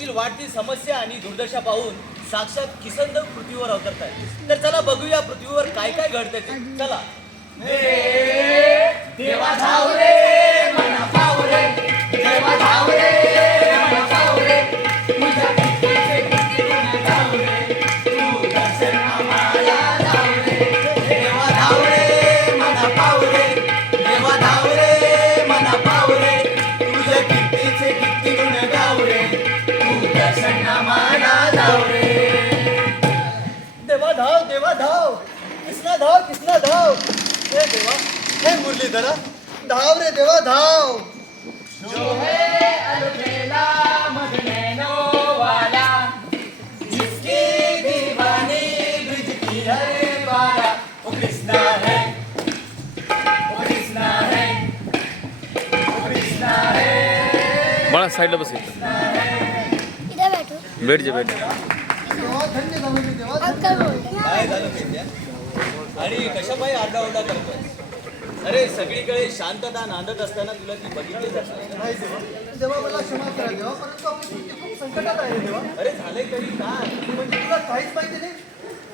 येथील वाढती समस्या आणि दुर्दशा पाहून साक्षात किसनदेव पृथ्वीवर अवतरताय. तर चला बघूया पृथ्वीवर काय काय घडतंय चला. देवा धावले. कृष्णा धाव। हे देवा हे मुरलीधरा धाव रे देवा धाव। जो है अलबेला मदनैनो वाला जिसकी दीवानी ब्रिज की हर बाला वो कृष्णा है वो कृष्णा है वो कृष्णा है। बाळा साईडला बस इथं. इधर बैठो. बैठ जा बैठ काय झालं आणि कशापायी आरडाओरडा करतोय? अरे सगळीकडे शांतता नांदत असताना तुला ती बघितली जात मला क्षमा करा देवा परंतु आपली स्थिती खूप संकटात आहे देवा अरे झालंय तरी काय? म्हणजे तुला काहीच माहिती नाही?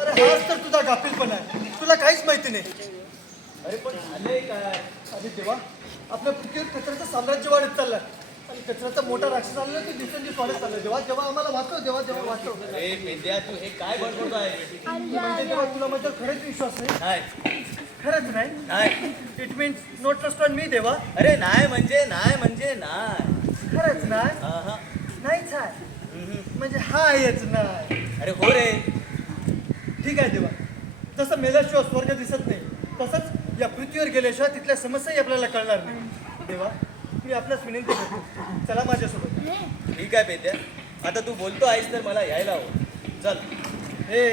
अरे हाच तर तुझा गाफीलपणा आहे. तुला काहीच माहिती नाही. अरे पण झालंय काय? अरे देवा आपल्या पृथ्वीवर कचऱ्याचं साम्राज्य वाढत चाललंय कचऱ्याचा मोठा राक्षस आलेला तो दिवसेंदिवस वाढत चाललाय. देवा जेव्हा आम्हाला देवा जेव्हा वाचव अरे पेंड्या तू हे काय बडबड आहे? म्हणजे देवा तुला माझ्यावर खरंच विश्वास नाही नाही. खरंच नाही नाही. It means no trust on me देवा. अरे नाही म्हणजे नाही म्हणजे नाही. खरंच नाही. हा, हा. नाहीच आहे. हम्म. म्हणजे हायच नाही. अरे हो रे. ठीक आहे देवा. जसं मेल्याशिवाय स्वर्ग दिसत नाही. तसंच या पृथ्वीवर गेल्याशिवाय तिथल्या समस्याही आपल्याला कळणार नाही. देवा मी आपल्यास विनंती करतो. चला माझ्यासोबत. ठीक आहे पेत्या आता तू बोलतो आहेस तर मला यायला हवं चल. हे.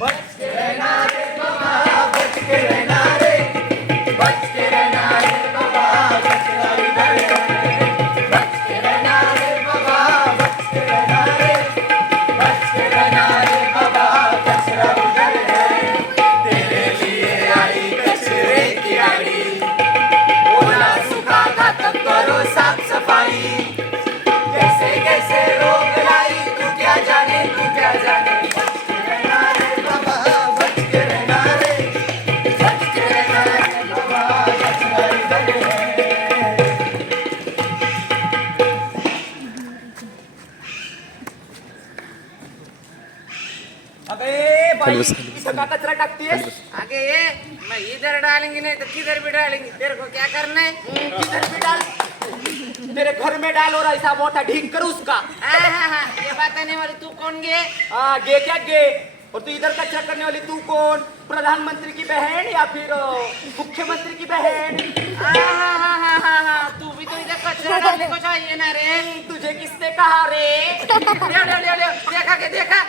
बच के रहना रे बाबा बच के रहना रे आगे ये मैं इधर डालेंगे नहीं तो किधर भी डालेंगे? तेरे को क्या करना है? किधर भी डाल। तेरे घर में डाल और ऐसा मोटा ढीक कर उसका। हाँ, हाँ, हाँ, ये बताने वाली तू कौन गे? हाँ गे क्या गे? और तू इधर कचरा करने वाली तू कौन? प्रधानमंत्री की बहन या फिर मुख्यमंत्री की बहन? हाँ, हाँ, हाँ, हाँ, हाँ, हाँ, तू भी तो इधर कचरा डालने को चाहिए ना रे। तुझे किसने कहा रे? देखा के देखा।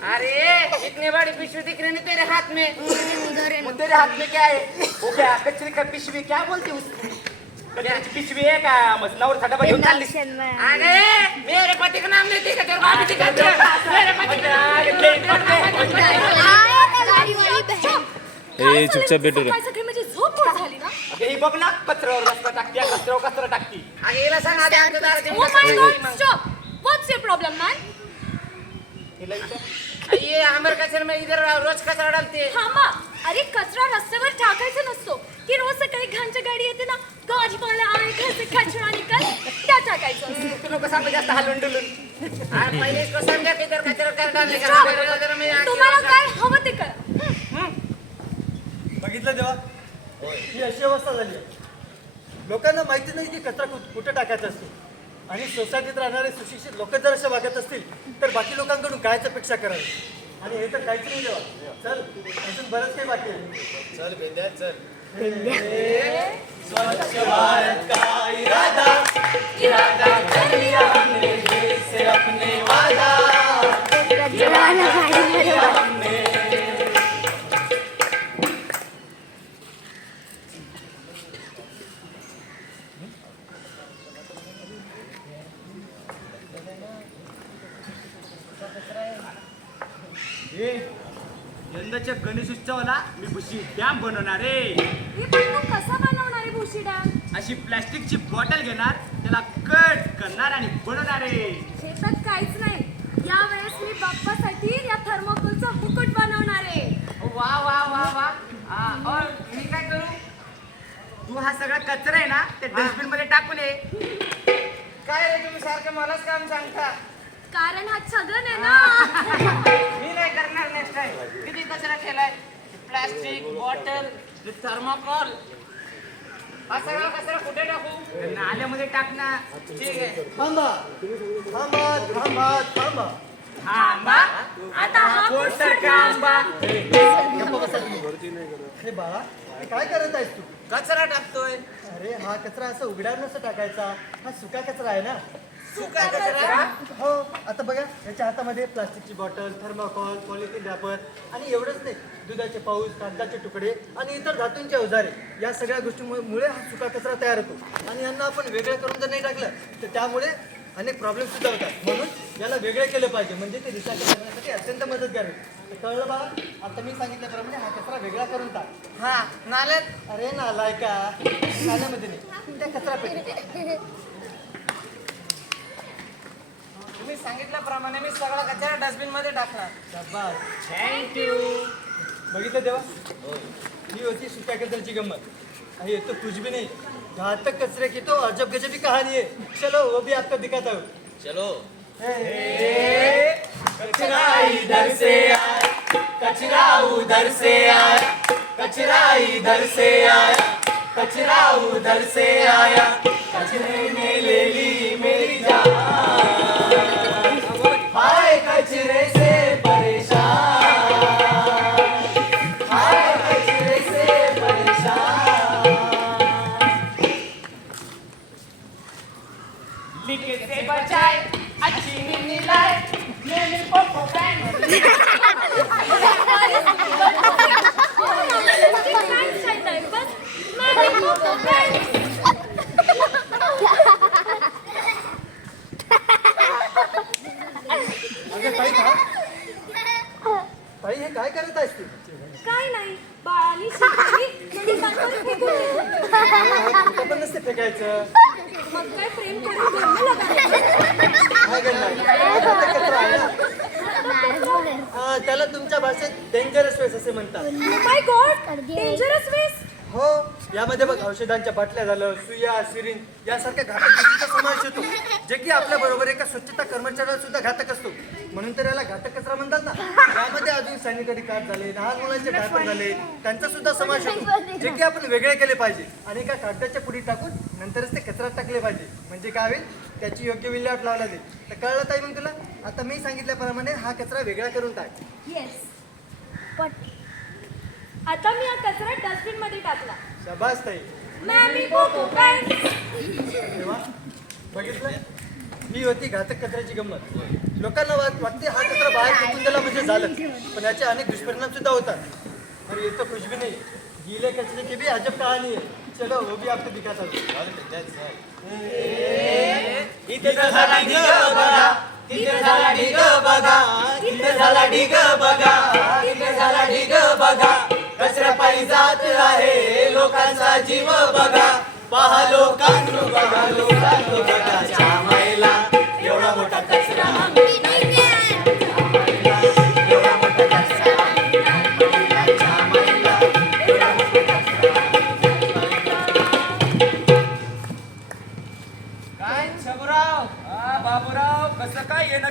अरे इतनी बड़ी पिशवी दिख रही तेरे हाथ में? वो तेरे हाथ में क्या है? वो क्या कचरे का पिशवी क्या बोलते उसको? पिशवी आहे का नवर घेऊन अरे मेरे पति का नाम लेती है तेरे को अभी दिखाती हूँ। मेरे पति का नाम लेती है। ए चुपचाप भेटू रे सगळी माझी झोप मोड झाली ना। अगं, ही बघ ना कचऱ्यावर टाकते कचऱ्यावर कचरा टाकती। हिला सांग आधी आमच्या दारात हिला विचार ये हमारे कचरे में इधर रोज कचरा डालते हैं। थांबा अरे कचरा रस्त्यावर टाकायचा नसतो की रोज सकाळी घाणच्या गाडी येते ना गाडीवाला आहे घर से कचरा निकल त्या टाकायचं. तू लोक सांगू जास्त हलून डुलून अरे पहले इसको समझा कि इधर कचरा कर डालने का Stop. मेरे कचरे में आके तुम्हाला काय? हवं ते करा। बघितलं देवा ही अशी अवस्था झाली आहे. लोकांना माहिती नाही की कचरा कुठ- कुठे टाकायचा असतो. आणि सोसायटीत राहणारे सुशिक्षित लोक जर असे वागत असतील तर बाकी लोकांकडून कायच अपेक्षा करावी? आणि हे तर काहीच नाही देवा. चल अजून बरंच काही बाकी आहे. चल पेंड्या चल. स्वच्छ भारत यंदाच्या गणेश उत्सवाला मी भुशी डॅम बनवणार आहे. हे पण तू कसा बनवणार आहे भुशी डॅम? अशी प्लॅस्टिकची बॉटल घेणार त्याला कट करणार आणि बनवणार आहे. हे तर काहीच नाही. यावेळेस मी बाप्पासाठी या थर्मोकोलचा मुकुट बनवणार आहे. वा वा वा वा. आ, और मी काय करू? तू हा सगळा कचरा आहे ना ते डस्टबिनमध्ये टाकून ये. काय रे तुम्ही सारखं मलाच काम सांगता? कारण हा छगन आहे ना. मी नाही करणार नेक्स्ट टाइम किती कचरा केलाय? प्लास्टिक बॉटल थर्मोकॉल हा सगळा कचरा कुठे टाकू? नाल्यामध्ये टाक ना. ठीक आहे. थांबा. थांबा थांबा थांबा. आंबा आता हा. हे बाळा हे काय करत आहेस तू? कचरा टाकतोय. अरे हा कचरा असं उघड्यावर नसं टाकायचा. हा सुका कचरा आहे ना. हो आता बघा याच्या हातामध्ये प्लास्टिकची बॉटल थर्माकॉल पॉलिथिन रॅपर आणि एवढंच नाही दुधाचे पाऊस कागदाचे तुकडे आणि इतर धातूंचे अवजारे या सगळ्या गोष्टींमुळे हा सुका कचरा तयार होतो. आणि यांना आपण वेगळं करून जर नाही टाकलं तर त्यामुळे अनेक प्रॉब्लेम सुद्धा होतात. म्हणून याला वेगळे केलं पाहिजे म्हणजे ते रिसायकल करण्यासाठी अत्यंत मदत तर कळलं बाळा आता मी सांगितल्याप्रमाणे हा कचरा वेगळा करून टाक. हा नाल्यात. अरे नालाय का नाल्यामध्ये नाही त्या कचरा पेटी तुम्ही सांगितल्याप्रमाणे मी सगळा कचरा डस्टबिनमध्ये टाकला शाबास थँक्यू बघितलं तेव्हा? ही होती सुक्या कचऱ्याची गंमत. आणि ये तो कुछ भी नहीं. घातक कचरे की तो अजब गजबी कहानी है चलो वो भी आपको दिखाता हूँ. चलो. कचरा इधर से आया कचरा उधर से आया. कचरा इधर से आया. कचरा उधर से आया. कचरे ने ले नसते फेकायचं मग काय प्रेम करून जन्म लगायचं. काय करणार घातक कचरा आहे ना. त्याला तुमच्या भाषेत डेंजरस वेस्ट असे म्हणतात. Oh my God, dangerous waste. हो यामध्ये बघ औषधांच्या बाटल्या झालं सुया सिरिंज यासारख्या घातक गोष्टींचा समावेश होतो जे की आपल्या बरोबर एका स्वच्छता कर्मचाऱ्याला सुद्धा घातक असतो. म्हणून तर याला घातक कचरा म्हणतात ना. यामध्ये अजून सॅनिटरी कार्ड झाले लहान मुलांचे डायपर झाले त्यांचा सुद्धा समावेश होतो. जे की आपण वेगळे केले पाहिजे. आणि एका कागदाच्या पुढी टाकून नंतरच ते कचऱ्यात टाकले पाहिजे. म्हणजे काय होईल? त्याची योग्य विल्हेवाट लावला जाईल तर कळलं ताई मग तुला? आता मी सांगितल्याप्रमाणे हा कचरा वेगळा करून टाक. Yes. आता मी हा कचरा डस्टबिनमध्ये टाकला. शबास ताई. मॅमी बघितलं? ही होती घातक कचऱ्याची गंमत. लोकांना वाट वाटते हा कचरा बाहेर फेकून दिला म्हणजे झालं पण याचे अनेक दुष्परिणाम सुद्धा होतात. और ये तो कुछ भी नहीं. गीले कचरे की भी अजब कहानी है चलो हो वो भी आपको दिखाता इथे झाला ढिग बघा. इथे झाला बघा. इथे झाला बघा. कचरा पायी जात आहे. लोकांचा जीव बघा. पहा लोकांनो बघा लोकांनो बघा.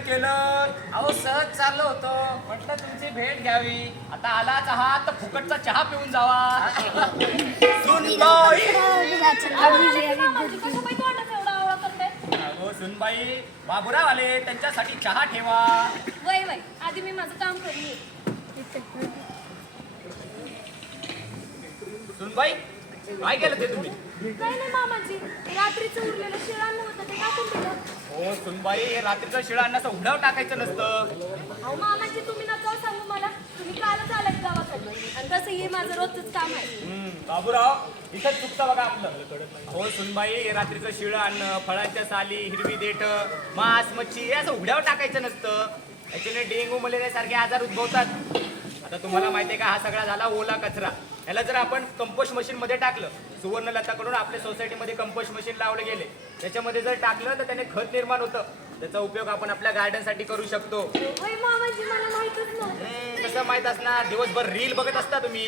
केलं. अहो सहज चाललो होतो. म्हटलं तुमची भेट घ्यावी. आता आलाच आहात तर फुकटचा चहा पिऊन जावा. सुनबाई? अहो सुनबाई बाबूराव आले त्यांच्यासाठी चहा ठेवा. वय वय. आधी मी माझं काम करून. येते. सुनबाई काय केलं ते तुम्ही? काय नाही मामाजी. रात्रीचं उरलेलं शिळान्न होतं ते टाकून दिलं. हो सुनबाई हे रात्रीचं शिळा अन्नाचं उघडाव टाकायचं नसतं. अहो मामाजी तुम्ही नका सांगू मला. तुम्ही कालच आलात गावाकडनं आणि तसं हे माझं रोजच काम आहे. हम्म, बाबूराव इथं चुकतं बघा आपलं. हो सुनबाई हे रात्रीचं शिळं अन्न फळांच्या साली हिरवी देठ मांस मच्छी हे असं उघड्यावर टाकायचं नसतं. याच्याने डेंगू मलेरिया सारखे आजार उद्भवतात. आता तुम्हाला माहिती आहे का हा सगळा झाला ओला कचरा. ह्याला जर आपण कंपोस्ट मशीन मध्ये टाकलं सुवर्णलताकडून आपल्या सोसायटीमध्ये कंपोस्ट मशीन लावले गेले. त्याच्यामध्ये जर टाकलं तर त्याने खत निर्माण होतं. त्याचा उपयोग आपण आपल्या गार्डनसाठी करू शकतो. होय मामाजी मला माहितच नव्हतं. हम्म, कसं माहीत असणार. दिवसभर रील बघत असता तुम्ही.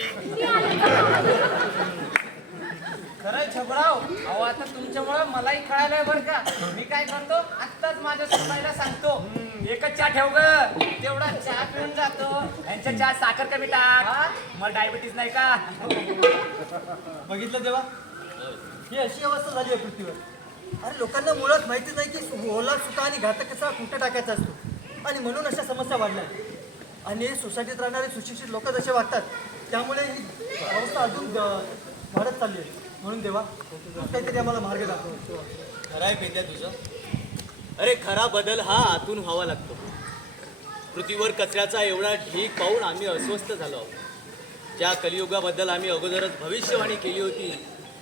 खरंय छबराव अहो आता तुमच्यामुळे मलाही कळालंय बरं का. मी काय करतो आत्ताच माझ्या सुनाईला सांगतो. एकच चहा ठेव ग. तेवढा चहा पिऊन जातो. यांच्या चहा साखर कमी टाक. मला डायबिटीस नाही का? बघितलं देवा ही अशी अवस्था झाली आहे पृथ्वीवर. अरे लोकांना मुळात माहिती नाही की ओला सुका आणि घातक कचरा कुठे टाकायचा असतो. आणि म्हणून अशा समस्या वाढल्या. आणि सोसायटीत राहणारे सुशिक्षित लोक जसे वागतात त्यामुळे ही अवस्था अजून वाढत चालली आहे. म्हणून देवा काहीतरी आम्हाला मार्ग दाखव. खरं आहे पेद्या तुझं. अरे खरा बदल हा आतून व्हावा लागतो. पृथ्वीवर कचऱ्याचा एवढा ढीक पाहून आम्ही अस्वस्थ झालो आहोत. ज्या कलियुगाबद्दल आम्ही अगोदरच भविष्यवाणी केली होती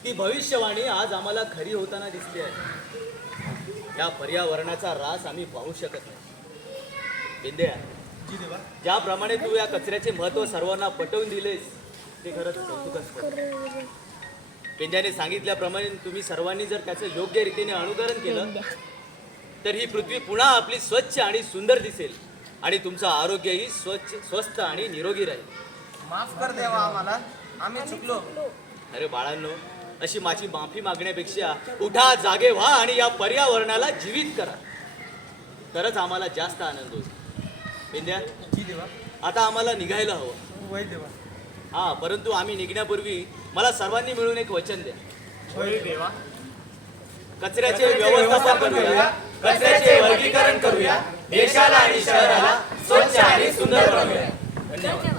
ती भविष्यवाणी आज आम्हाला खरी होताना दिसते आहे. या पर्यावरणाचा रास आम्ही पाहू शकत नाही. देवा. ज्याप्रमाणे तू या कचऱ्याचे महत्त्व सर्वांना पटवून दिलेस ते खरंच कौतुकास्पद पेंद्याने सांगितल्याप्रमाणे तुम्ही सर्वांनी जर त्याचं योग्य रीतीने अनुकरण केलं तर ही पृथ्वी पुन्हा आपली स्वच्छ आणि सुंदर दिसेल आणि तुमचं आरोग्यही स्वच्छ स्वस्थ आणि निरोगी राहील. माफ कर देवा आम्हाला. आम्ही चुकलो. अरे बाळांनो अशी माझी माफी मागण्यापेक्षा उठा जागे व्हा आणि या पर्यावरणाला जीवित करा. तरच आम्हाला जास्त आनंद होईल. पेंद्या आता आम्हाला निघायला हवं. वय देवा. हा परंतु आम्ही निघण्यापूर्वी मला सर्वांनी मिळून एक वचन द्या. देवा. कचऱ्याचे व्यवस्थापन करूया कचऱ्याचे वर्गीकरण करूया देशाला आणि शहराला स्वच्छ आणि सुंदर बनवूया. धन्यवाद.